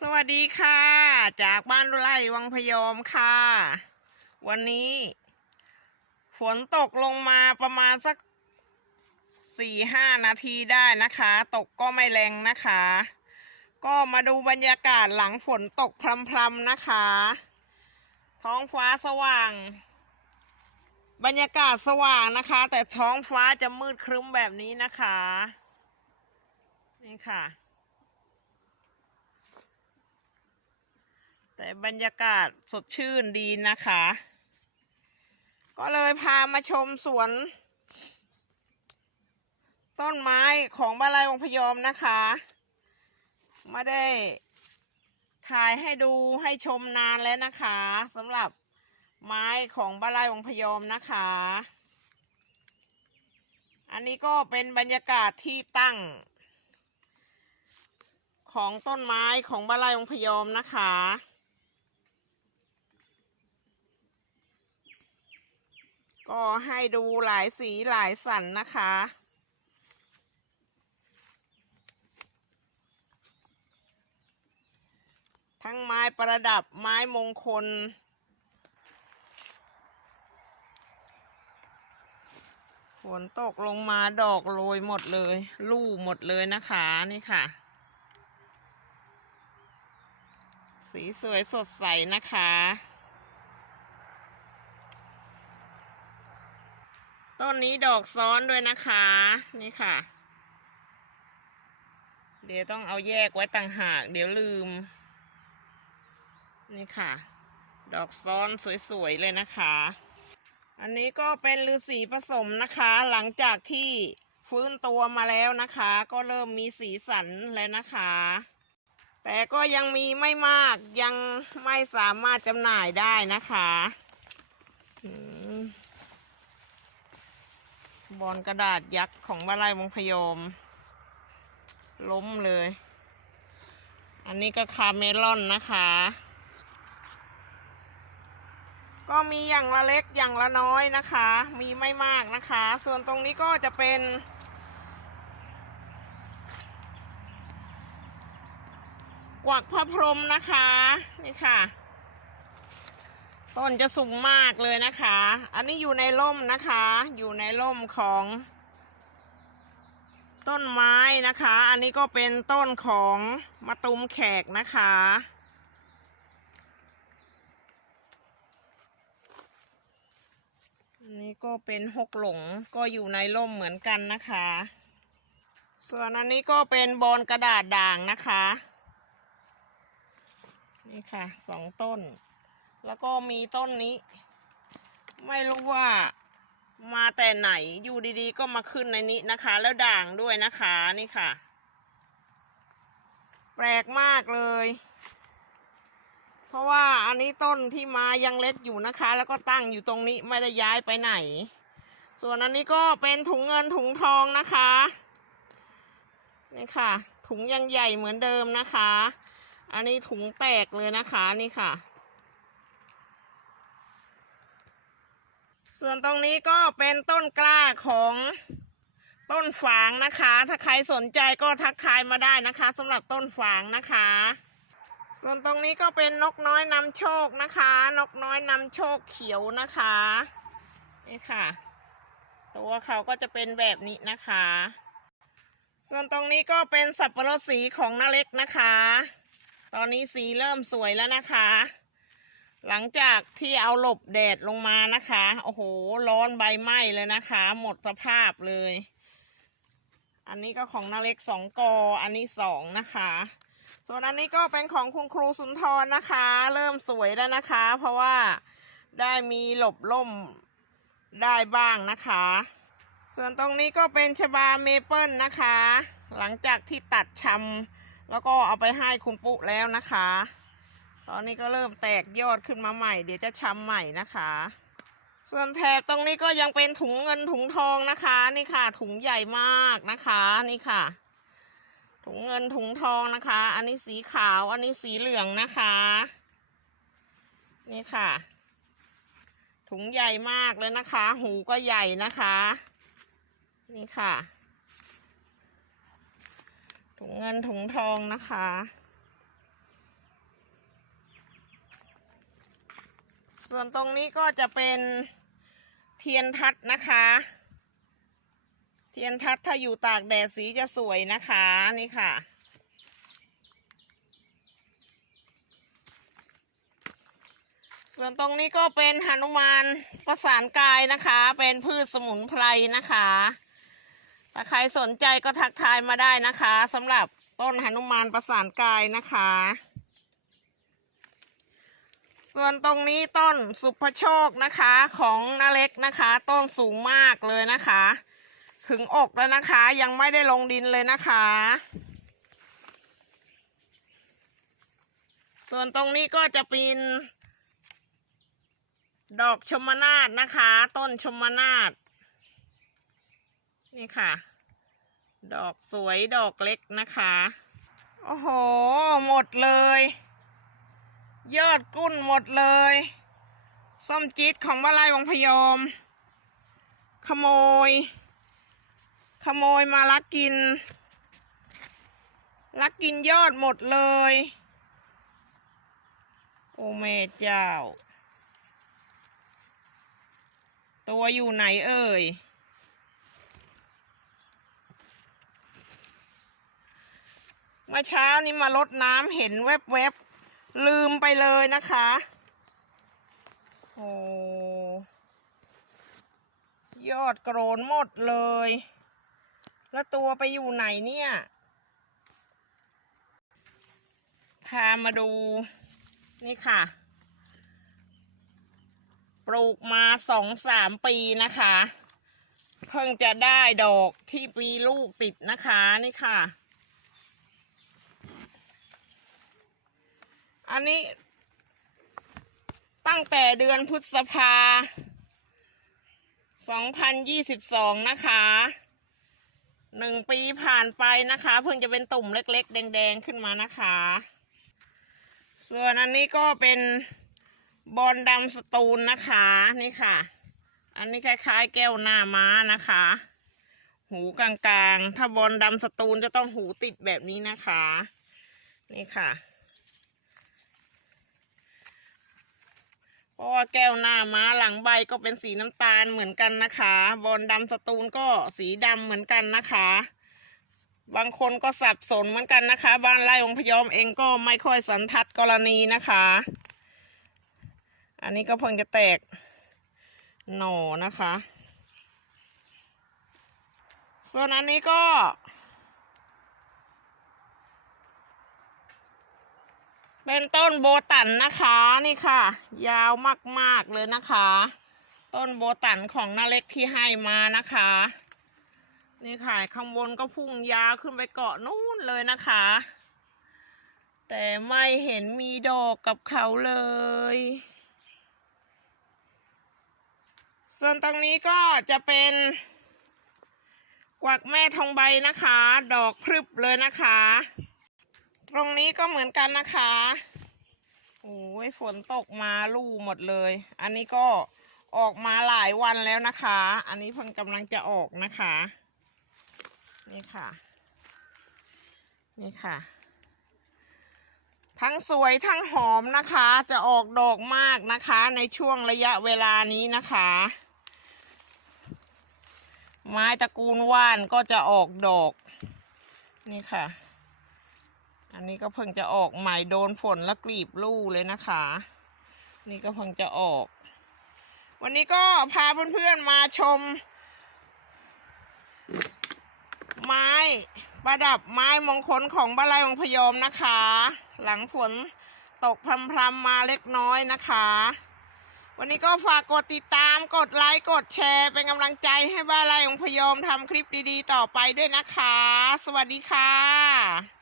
สวัสดีค่ะ จากบ้านไร่วังพยอมค่ะ วันนี้ ฝนตกลงมาประมาณสักสี่ห้านาทีได้นะคะ ตกก็ไม่แรงนะคะ ก็มาดูบรรยากาศหลังฝนตกพรำๆนะคะ ท้องฟ้าสว่าง บรรยากาศสว่างนะคะ แต่ท้องฟ้าจะมืดครึ้มแบบนี้นะคะ นี่ค่ะ แต่บรรยากาศสดชื่นดีนะคะ ก็เลยพามาชมสวน ต้นไม้ของบานไร่วงพยอมนะคะไม่ได้ถ่ายให้ดูให้ชมนานแล้วนะคะสำหรับไม้ของบานไร่วงพยอมนะคะ อันนี้ก็เป็นบรรยากาศที่ตั้ง ของต้นไม้ของบานไร่วงพยอมนะคะ ก็ให้ดูหลายสีหลายสันนะคะ ทั้งไม้ประดับไม้มงคล ฝนตกลงมาดอกโรยหมดเลย ลู่หมดเลยนะคะนี่ค่ะ สีสวยสดใสนะคะ ต้นนี้ดอกซ้อนด้วยนะคะ นี่ค่ะ เดี๋ยวต้องเอาแยกไว้ต่างหาก เดี๋ยวลืม นี่ค่ะ ดอกซ้อนสวยๆเลยนะคะ อันนี้ก็เป็นฤาษีผสมนะคะ หลังจากที่ฟื้นตัวมาแล้วนะคะ ก็เริ่มมีสีสันแล้วนะคะ แต่ก็ยังมีไม่มากยังไม่สามารถจำหน่ายได้นะคะอืม บอลกระดาษยักษ์ของบ้านไร่วงพยอม ล้มเลย อันนี้ก็คาเมลอนนะคะ ก็มีอย่างละเล็กอย่างละน้อยนะคะ มีไม่มากนะคะ ส่วนตรงนี้ก็จะเป็น กวักพระพรหมนะคะ นี่ค่ะ ต้นจะสูงมากเลยนะคะ อันนี้อยู่ในร่มนะคะ อยู่ในร่มของ ต้นไม้นะคะ อันนี้ก็เป็นต้นของมะตุมแขกนะคะ อันนี้ก็เป็นหกหลงก็อยู่ในร่มเหมือนกันนะคะ ส่วนอันนี้ก็เป็นบอลกระดาษด่างนะคะ นี่ค่ะสองต้น แล้วก็มีต้นนี้ ไม่รู้ว่ามาแต่ไหนอยู่ดีๆ ก็มาขึ้นในนี้นะคะ แล้วด่างด้วยนะคะนี่ค่ะ แปลกมากเลย เพราะว่าอันนี้ต้นที่มายังเล็กอยู่นะคะ แล้วก็ตั้งอยู่ตรงนี้ไม่ได้ย้ายไปไหน ส่วนอันนี้ก็เป็นถุงเงินถุงทองนะคะนี่ค่ะ ถุงยังใหญ่เหมือนเดิมนะคะ อันนี้ถุงแตกเลยนะคะนี่ค่ะ ส่วนตรงนี้ก็เป็นต้นกล้าของต้นฝางนะคะ ถ้าใครสนใจก็ทักทายมาได้นะคะสำหรับต้นฝางนะคะ ส่วนตรงนี้ก็เป็นนกน้อยนำโชคนะคะ นกน้อยนำโชคเขียวนะคะนี่ค่ะ ตัวเขาก็จะเป็นแบบนี้นะคะ ส่วนตรงนี้ก็เป็นสับปะรดสีของนาเล็กนะคะ ตอนนี้สีเริ่มสวยแล้วนะคะ หลังจากที่เอาหลบแดดลงมานะคะ โอ้โห ร้อนใบไหม้เลยนะคะ หมดสภาพเลย อันนี้ก็ของนาเล็กสองกอ อันนี้สองนะคะ ส่วนอันนี้ก็เป็นของคุณครูสุนทรนะคะ เริ่มสวยแล้วนะคะ เพราะว่าได้มีหลบล่มได้บ้างนะคะ ส่วนตรงนี้ก็เป็นชบาเมเปิลนะคะ หลังจากที่ตัดชำแล้วก็เอาไปให้คุณปุ๊แล้วนะคะ ตอนนี้ก็เริ่มแตกยอดขึ้นมาใหม่ เดี๋ยวจะชำใหม่นะคะ ส่วนแถบตรงนี้ก็ยังเป็นถุงเงินถุงทองนะคะ นี่ค่ะ ถุงใหญ่มากนะคะนี่ค่ะ ถุงเงินถุงทองนะคะ อันนี้สีขาว อันนี้สีเหลืองนะคะ นี่ค่ะ ถุงใหญ่มากเลยนะคะ หูก็ใหญ่นะคะ นี่ค่ะ ถุงเงินถุงทองนะคะ ส่วนตรงนี้ก็จะเป็นเทียนทัดนะคะ เทียนทัดถ้าอยู่ตากแดดสีจะสวยนะคะนี่ค่ะ ส่วนตรงนี้ก็เป็นหนุมานประสานกายนะคะ เป็นพืชสมุนไพรนะคะถ้าใครสนใจก็ทักทายมาได้นะคะสำหรับต้นหนุมานประสานกายนะคะ ส่วนตรงนี้ต้นสุภโชคนะคะของนาเล็กนะคะ ต้นสูงมากเลยนะคะ ถึงอกแล้วนะคะ ยังไม่ได้ลงดินเลยนะคะ ส่วนตรงนี้ก็จะเป็น ดอกชมนาดนะคะ ต้นชมนาดนี่ค่ะ ดอกสวยดอกเล็กนะคะ โอ้โห หมดเลย ยอดกุ้นหมดเลย ส้มจี๊ดของวลัยวังพยอม ขโมย ขโมยมาลักกิน ลักกินยอดหมดเลย โอ้แม่เจ้า ตัวอยู่ไหนเอ่ยเมื่อเช้านี้มาลดน้ำเห็นแวบๆ ลืมไปเลยนะคะ โอ้ยอดโกรนหมดเลย แล้วตัวไปอยู่ไหนเนี่ย พามาดู นี่ค่ะ ปลูกมาสองสามปีนะคะ เพิ่งจะได้ดอกที่ปีลูกติดนะคะนี่ค่ะ อันนี้ ตั้งแต่เดือนพฤษภา 2022 นะคะ หนึ่งปีผ่านไปนะคะ เพิ่งจะเป็นตุ่มเล็ก ๆ แดง ๆ ขึ้นมานะคะ ส่วนอันนี้ก็เป็นบอลดำสตูลนะคะ นี่ค่ะ อันนี้คล้ายๆ แก้วหน้าม้านะคะ หูกลางๆ ถ้าบอลดำสตูลจะต้องหูติดแบบนี้นะคะ นี่ค่ะ เพ ราะว่าแก้วหน้าม้าหลังใบก็เป็นสีน้ำตาลเหมือนกันนะคะ บอลดำสตูลก็สีดำเหมือนกันนะคะ บางคนก็สับสนเหมือนกันนะคะ บ้านไร่องพยอมเองก็ไม่ค่อยสันทัดกรณีนะคะ อันนี้ก็เพิ่งจะแตกหน่อนะคะ ส่วนอันนี้ก็ เป็นต้นโบตันนะคะนี่ค่ะ ยาวมากๆเลยนะคะ ต้นโบตันของนาเล็กที่ให้มานะคะ นี่ค่ะข้างบนก็พุ่งยาวขึ้นไปเกาะนู่นเลยนะคะ แต่ไม่เห็นมีดอกกับเขาเลย ส่วนตรงนี้ก็จะเป็นกวักแม่ทองใบนะคะ ดอกพรึบเลยนะคะ ตรงนี้ก็เหมือนกันนะคะโอ้ยฝนตกมาลู่หมดเลย อันนี้ก็ออกมาหลายวันแล้วนะคะ อันนี้เพิ่งกำลังจะออกนะคะ นี่ค่ะ นี่ค่ะ ทั้งสวยทั้งหอมนะคะ จะออกดอกมากนะคะ ในช่วงระยะเวลานี้นะคะ ไม้ตระกูลว่านก็จะออกดอก นี่ค่ะ อันนี้ก็เพิ่งจะออกใหม่โดนฝนแล้วกลีบลู่เลยนะคะ นี่ก็เพิ่งจะออก วันนี้ก็พาเพื่อนๆมาชม ไม้ประดับไม้มงคลของบ้านไร่วังพยอมนะคะ หลังฝนตกพรำๆมาเล็กน้อยนะคะ วันนี้ก็ฝากกดติดตามกดไลค์กดแชร์ เป็นกำลังใจให้บ้านไร่วังพยอมทำคลิปดีๆ ต่อไปด้วยนะคะ สวัสดีค่ะ